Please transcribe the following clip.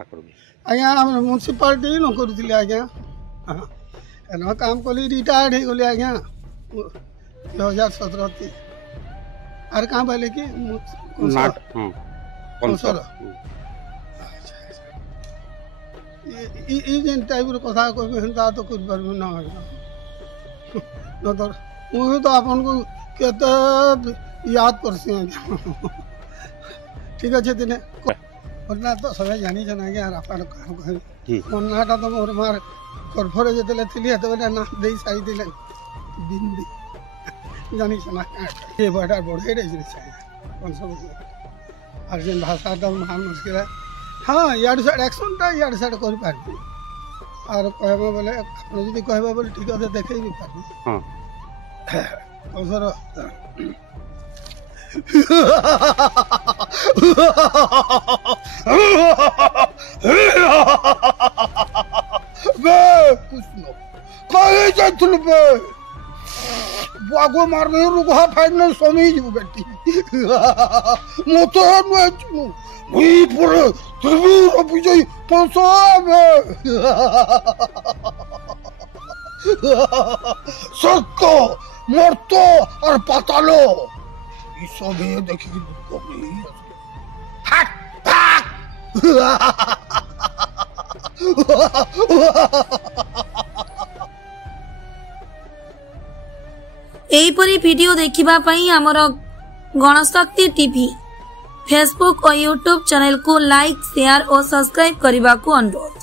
आज्ञा म्यूनिसिपालिटी न करूँ आज्ञा हाँ काम कली रिटायर्ड हो गली आज्ञा 2017 थी आर कहाँ पाइले कि जेन टाइप कथा कह हेन्ता तो कर पार ना तो मुझे तो आपन को केते याद करसी आज्ञा ठीक अच्छे दिने ना तो सब जानी छन आज्ञा आपन कह मन नाटा तो मोर मार करफरे जेतले थिली हेतबे ना देई साई दिले बिंदी जानी छन ये बड़ा बढ़े रे छै कौन सब अर्जुन भाषा तो महान मुश्किल है हाँ यार साइड एक्शन ता यार साइड कर पारबी और कहबो बोले अपन जदी कहबो बोले ठीक है देखै भी पारबी हां अवसर बे कुछ न कहे जाथुल बे बागो मारने रुगा फाइनल समी जु बेटी मोतो न छु मुई पुर त्रिवीर विजय पंसाबे सको मरतो और पातालो ई सब ये देखि कमी हट एहीपरी वीडियो देखिबा पई हमर गणशक्ति टीवी फेसबुक और यूट्यूब चैनल को लाइक शेयर और सब्सक्राइब करने को अनुरोध।